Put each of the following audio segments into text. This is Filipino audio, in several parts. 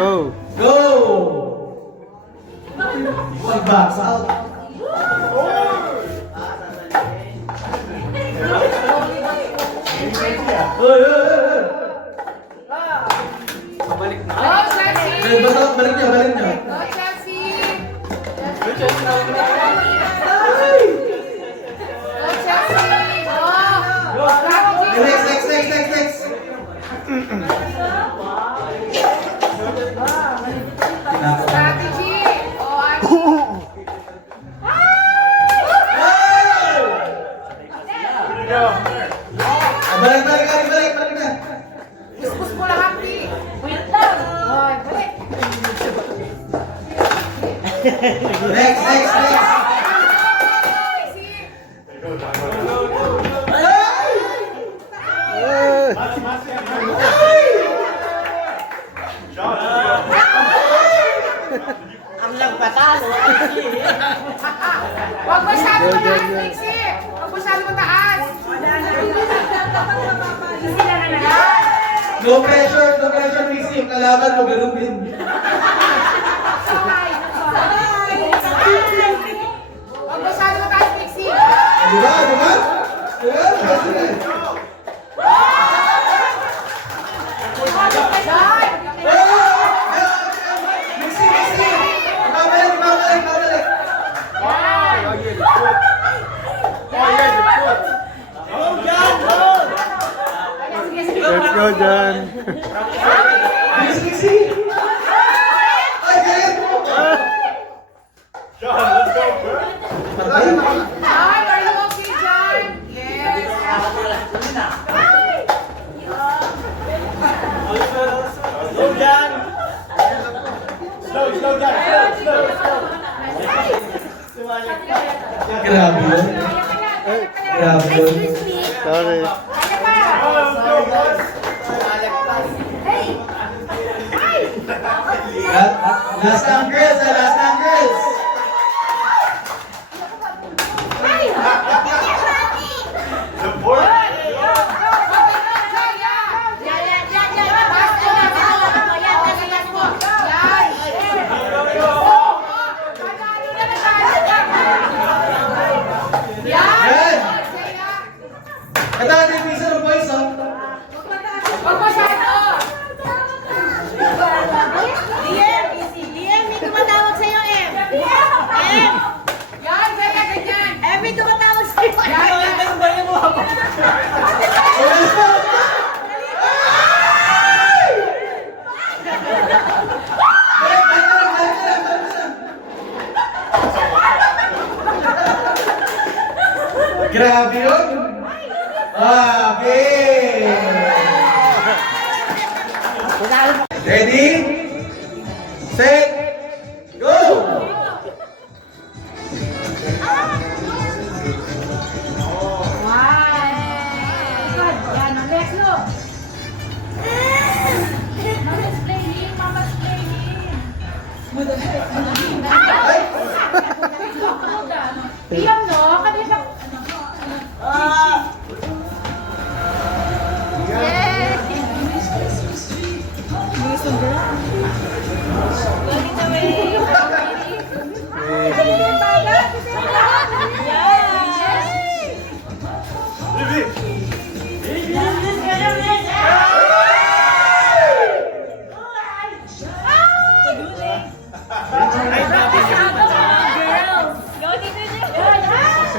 Go! Go! Pag-box out. Pabalik na. Oh, Chelsea! Balik niya, balik niya. Oh, Chelsea! Go, Chelsea na una. Oh, Chelsea! Oh! Next. Strategy! Oh, ano? Next, next, next. Ang nagpatalo ay si... Huwag masyado mataas, Trixie! Huwag masyado mataas! No pressure, Missy. Yung kalaban mo, ganun din. Huwag masyado mataas, Trixie! Diba? Diba? Diba? Sige. Yan! Missy, Missy! Ibabalik, ibabalik, ibabalik. Oh, yeah, the foot. Oh, yeah, the foot. Let's go, John. Missy, Missy! Ay, ganyan mo! John, let's go, bro. Patay na. Ay, marunong si John! Yes! Slow down. Slow down. Slow. Grabe yun. Grabe yun. Sorry. Last time, girls. Last time, girls. The fourth. Ito ang definition ng boys, oh. Liam, may tumatawag sa'yo, Em. Em, may tumatawag sa'yo. Grabe yun. Okay. Ready? Set? Go! Liam, no? Kanina.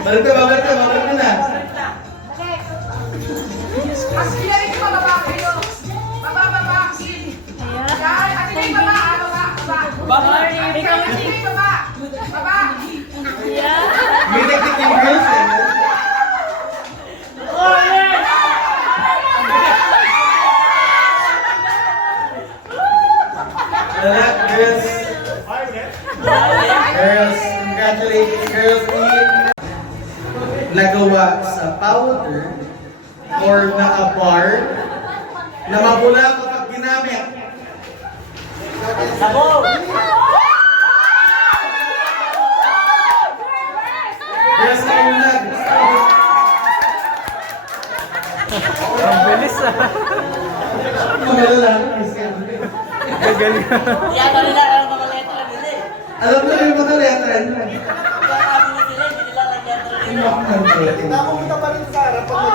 Balik ka na. Auxiliary ko, baba kayo. Baba, auxiliary. Yan, auxiliary, baba. Auxiliary, baba. May technique yung girls, eh. Girls. Girls, congratulations, girls. Nagawa sa powder or naka-bar na mabula kapag ginamit. Sabo! Girls na una. Ang bilis ah. Kamala lang. Gagaling. Yan, nila ang mga letra nila eh. Alam mo yung mga letra nyo. Kaya sabi ni sila, hindi nila ang letra nila. Napunta pa rin sa harap pag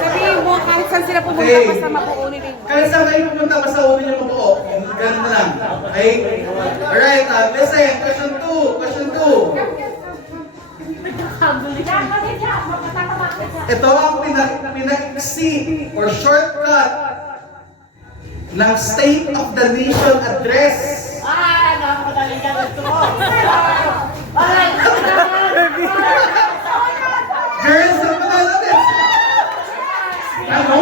Sabihin mo, kahit saan sila pumunta, Hey. basta mapuunin mo. Kahit saan kayo pupunta, basta unin yung mabuo. Ganun na lang. Okay? Alright, listen. Question 2. Question 2. Ito ang pinag-iksi or shortcut ng State of the Nation Address. Nakakadali ka gusto mo. Girls, ang pangalan natin. Ano?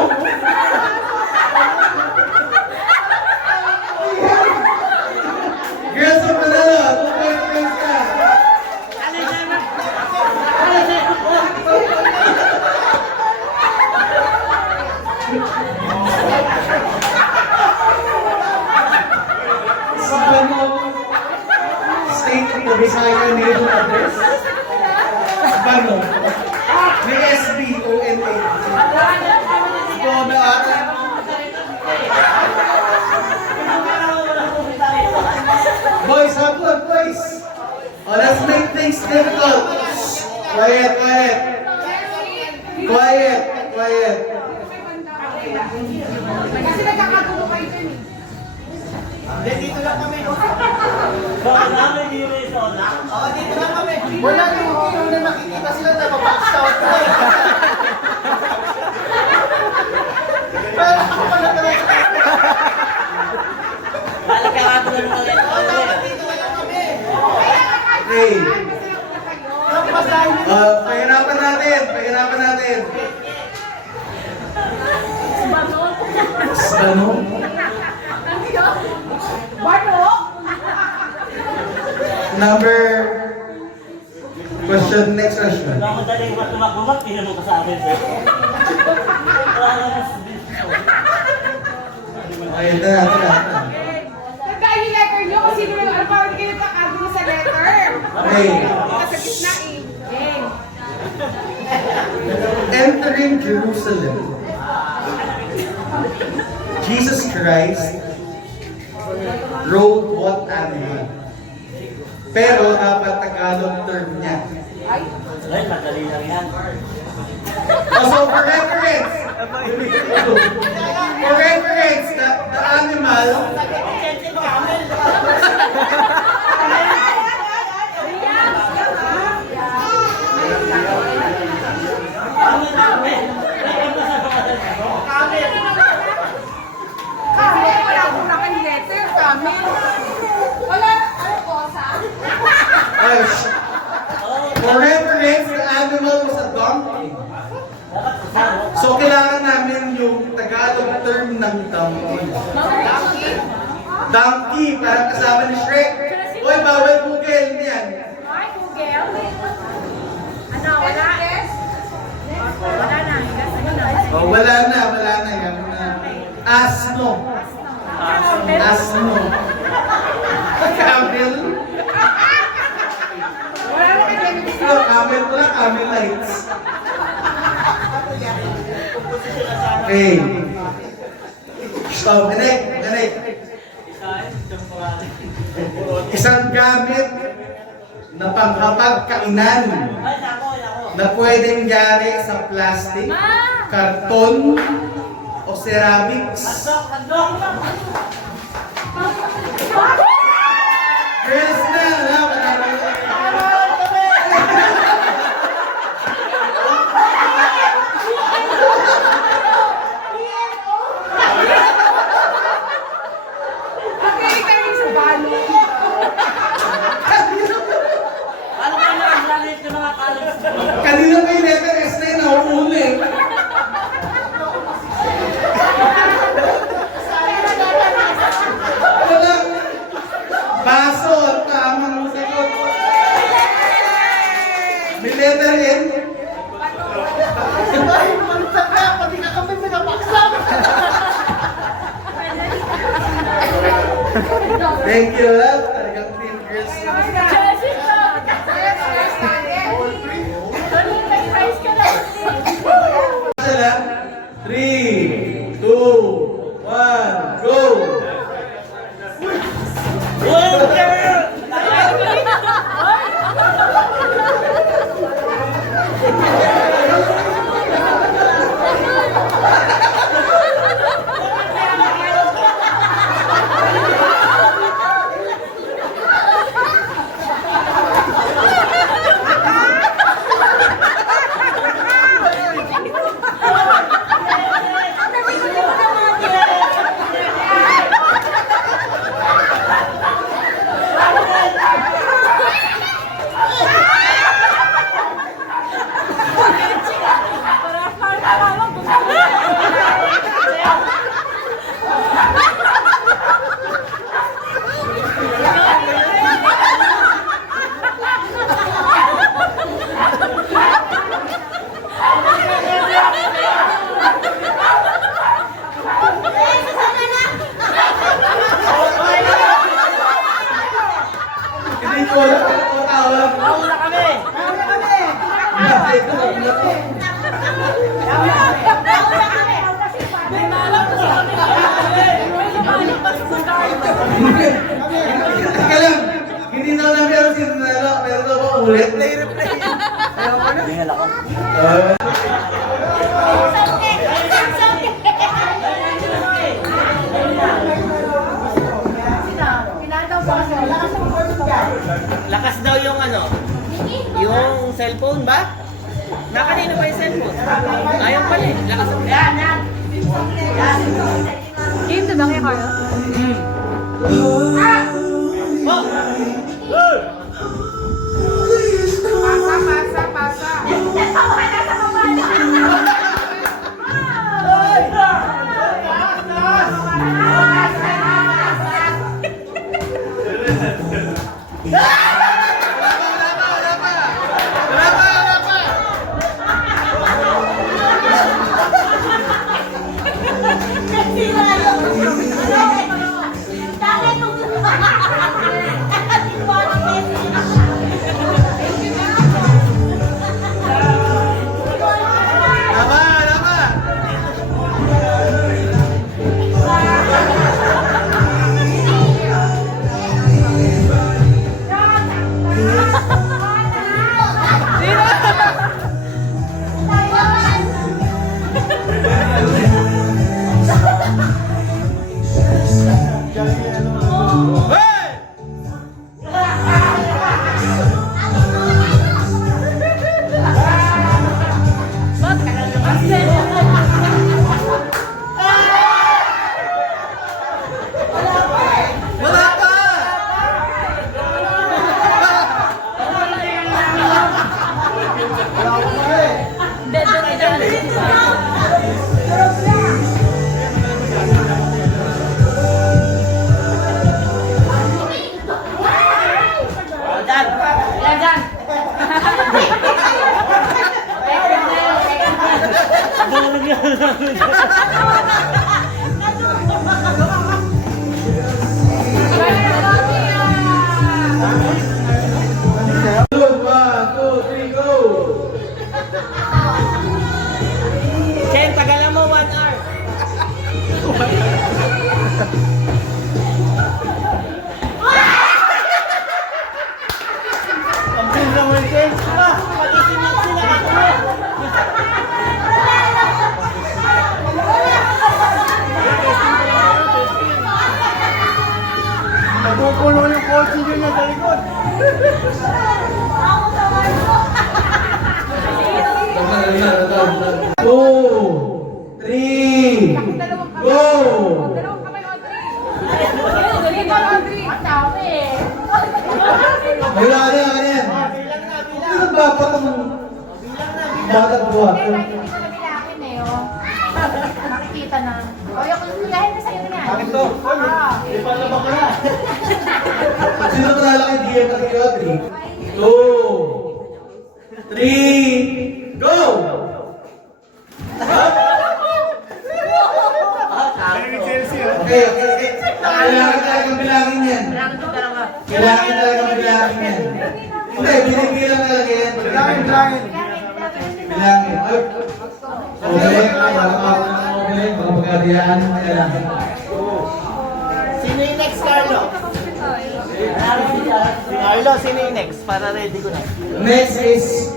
Spano. May S-B-O-N-A. Spano ata. Boys, hapon, boys. Oh, let's make things difficult. Quiet, quiet. Quiet, quiet. Kasi nagkakagulo kayo dyan eh. Bakit namin hindi may soda? Wala nang na nakikita sila na mapax out. Pero ako pala talaga. Balik ka nga ito ng mga ito. Hey. Pahirapan natin, pahirapan natin. Spano? Bano? Number... Question, next question. Wala ko dali ba tumagumat, tinanong ka sa amin, sir. Wala na mas Okay, ito na, ito na. Nagkain yung letter nyo kung sino yung ano parang hindi kayo nagkakagulo sa letter. Okay. Nasa gitna eh. Game. Entering Jerusalem, Jesus Christ rode what animal? Pero dapat Tagalog term niya. Ay, madali lang yan. So for reference, the animal, Kami, wala akong nakan letter. Kami. Wala, ano kosa? for reference, the animal was a donkey. So kailangan namin yung Tagalog term ng donkey. Donkey, parang kasama ni Shrek. Oy, bawal Google yan. Ay, Google. Ano, wala? Wala na. Oh, wala na. Yan na. Asno. Camel. Wala na kayo letter. Camel pala, camel lights. Okay. So, ganik. Isang gamit na panghapagkainan na pwedeng yari sa plastic, karton, o ceramics. Girls na, Okay, kayo sa balo. Ano ka na ang lalit ng mga college students? kanina may letter S na yun, nauuli. Wala. Baso, tamang sagot. May letter N. Ay, malutan ka. Pati ka kami pinapax out. Thank you, love. Talagang three girls. Sila. 3, 2, 1, go! Teka lang. Hindi na namin alam si Nala. Pero ito ba ulit? Replay. Hindi nga lakot. Lakas daw yung ano, yung cellphone ba? Nakanino pa yung cellphone? Ayaw pala eh. Lakas ang... Yan! Game na ba kayo, Carlo? Pasa. Chen, tagalan mo 1 hour. Ang bilis naman, Chen. Pati sila ako. Napupuno yung kotse nyo na sa likod. Two, three, go! Dalawang kamay, Audrey. Dito, Audrey. Ang dami. Wala na yan. Hindi nagpapatong batang buhat. Hindi ko nabilangin eh, oh. Nakikita na. O, yung kulahin na sa'yo na yan. Bakit to? Di pa labak na. Sino panala kay DM at kay Audrey? Two, three, go! Okay. Kailangan talagang bilangin yan. Kailangan talagang bilangin yan. Hindi, binibilang talaga yan. Bilangin. Bilangin. Okay, mga pagkadiyaan ng kailangan. Sino yung next, Carlo? Si Carlo, sino yung next? Para ready ko na. Next is,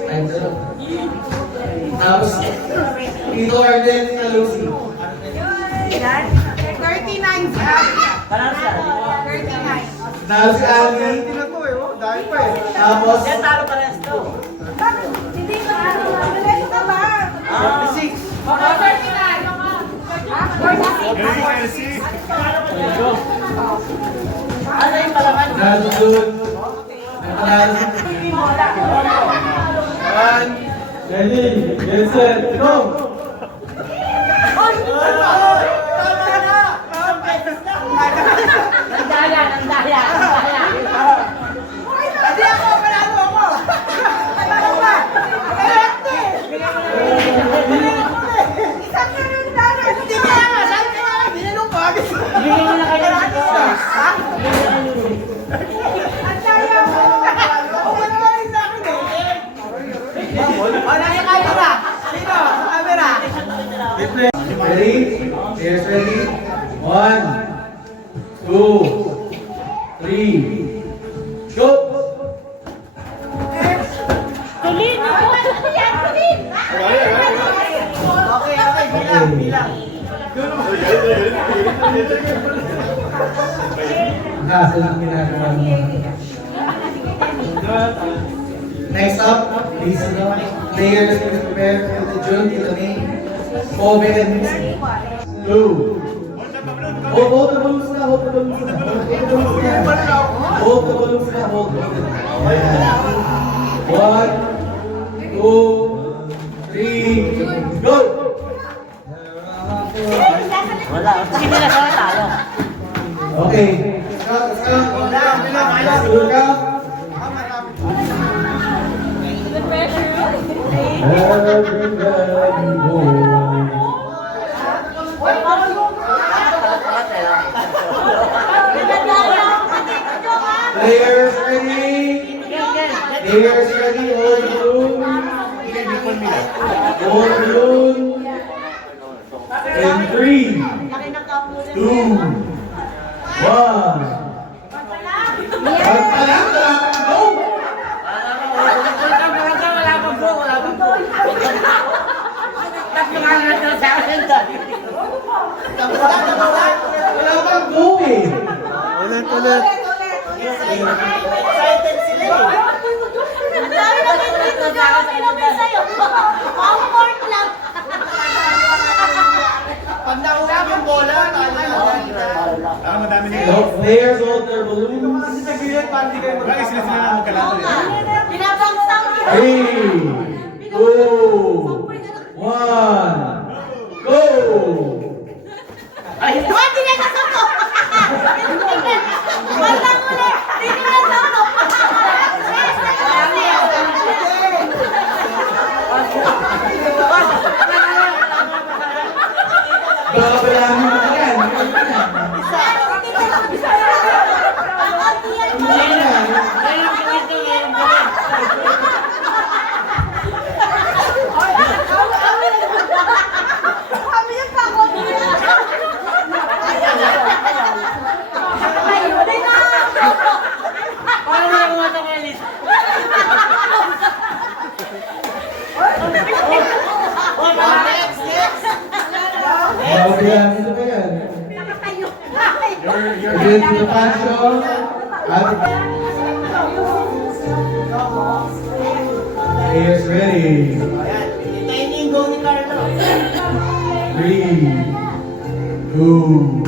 tapos, Tito Arden na Lucy. 39 si Abby. Parang siya. 39. Tapos si Abby. Tapos, Yan, talo parehas to. Hindi ko ano. Diretso ka ba? 46. 39. Ano yung palaman? Nanalo doon. Nanalo. One, ready, get set, go! Ang daya. Hindi ako, panalo ako. Panalo ba? Isang ganun dala. Hindi kaya nga, sabi ko nga, binanong ko. Bigyan mo na kayo ng ito. Ha? Ang daya mo. Uwan mo rin sa akin eh. O, nasa camera. Sino? Sa camera. Ready? 3, go! Tuloy na. Yan, tuloy. Okay, bilang, bilang. Kaso lang ginagawa mo. Next up, please players will prepare for the June Italy. Open and mixing. Blue. Hold the balloons na, hold the balloons na. Hold the balloons na, hold. Ayan. 1, 2, 3, go! Wala. Sige na sa talo. Okay. Let's go. Let's go. Players ready? Players ready? Hold the balloon. Hold the balloon. In 3, 2, 1. Go! Wala kang go eh. Ulit. Excited sila eh. Ang dami na dito dyan. Pinamay sa'yo. Comfort lang. Pag nakuha yung bola, talo na. The players hold their balloons. Pinapangsang. 3, 2, 1, go! Ay, hindi na nasuko. Bandang ulit. Hindi na nasuko. Babalangin mo na yan. Babalangin mo na yan. You're good to the passion. Players ready? Hintayin niyo yung goal ni Carlo. 3, 2,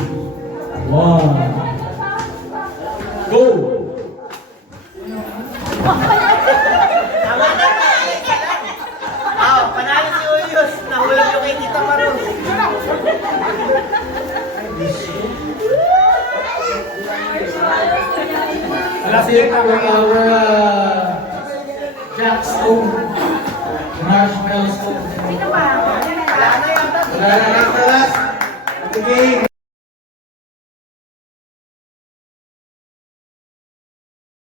1, go! Tama na ba? Panalo si Uyos. Nahulog yung kay Tita Maros. That's it for our Jack Stone. Marshmallow Stone. Sino pa? After that, the game.